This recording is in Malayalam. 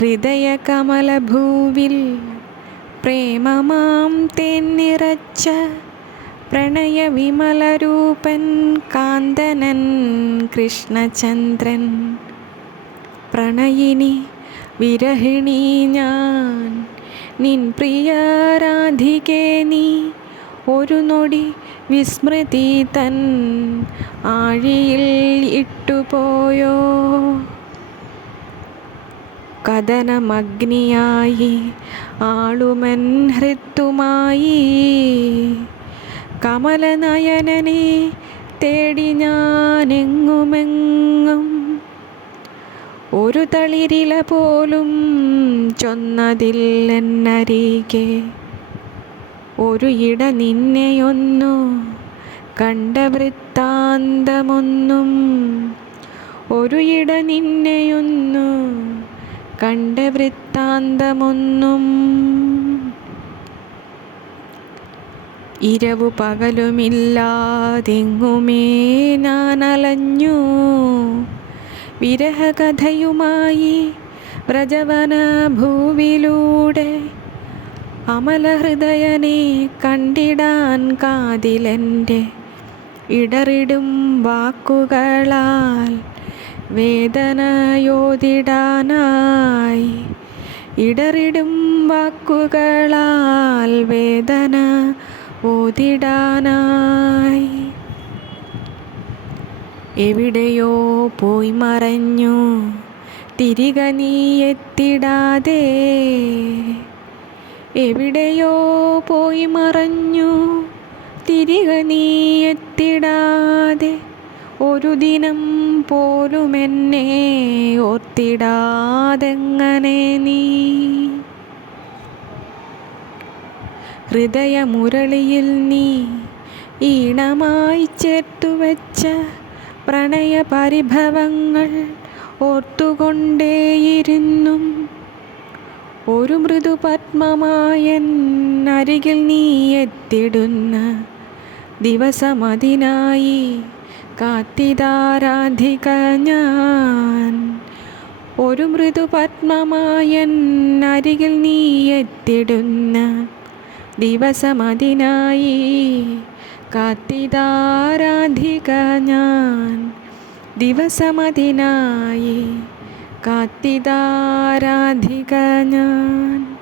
ഹൃദയകമലഭൂവിൽ പ്രേമമാം തേൻ നിറച്ച പ്രണയവിമലരൂപൻ കാന്തനൻ കൃഷ്ണചന്ദ്രൻ. പ്രണയിനി വിരഹിണി ഞാൻ നിൻ പ്രിയ രാധികേ നീ. ഒരു നൊടി വിസ്മൃതി തൻ ആഴിയിൽ ഇട്ടുപോയോ. കഥനമഗ്നിയായി ആളുമൻ ഹൃത്തുമായി കമലനയനനെ തേടി ഞാനെങ്ങുമെങ്ങും. ഒരു തളിരില പോലും ചൊന്നതില്ലെന്നരികെ. ഒരു ഇട നിന്നെയൊന്നു കണ്ട വൃത്താന്തമൊന്നും. ഒരു ഇട നിന്നെയൊന്നു കണ്ട വൃത്താന്തമൊന്നും. ഇരവു പകലുമില്ലാതെങ്ങുമേ ഞാൻ അലഞ്ഞു വിരഹകഥയുമായി വ്രജവന ഭൂവിലൂടെ. അമലഹൃദയനെ കണ്ടിടാൻ കാതിലെൻ്റെ ഇടറിടും വാക്കുകളാൽ വേദനയോതിടാനായി. ഇടറിടും വാക്കുകളാൽ വേദന ഓതിടാനായി. എവിടെയോ പോയി മറഞ്ഞു തിരികെ നീ എത്തിടാതെ. എവിടെയോ പോയി മറഞ്ഞു തിരികെ നീ എത്തിടാതെ. ഒരു ദിനം പോലും എന്നെ ഓർത്തിടാതെങ്ങനെ നീ. ഹൃദയമുരളിയിൽ നീ ഈണമായി ചേർത്തുവെച്ച പ്രണയ പരിഭവങ്ങൾ ഓർത്തുകൊണ്ടേയിരുന്നും. ഒരു മൃദുപത്മമായൻ അരികിൽ നീ എത്തിടുന്ന ദിവസമതിനായി കാത്തിതാരാധിക ഞാൻ. ഒരു മൃദുപത്മമായൻ അരികിൽ നീ എത്തിടുന്ന ദിവസമതിനായി കാത്തിതാരാധിക ഞാൻ. ദിവസമതിനായി കാത്തിതാരാധിക ഞാൻ.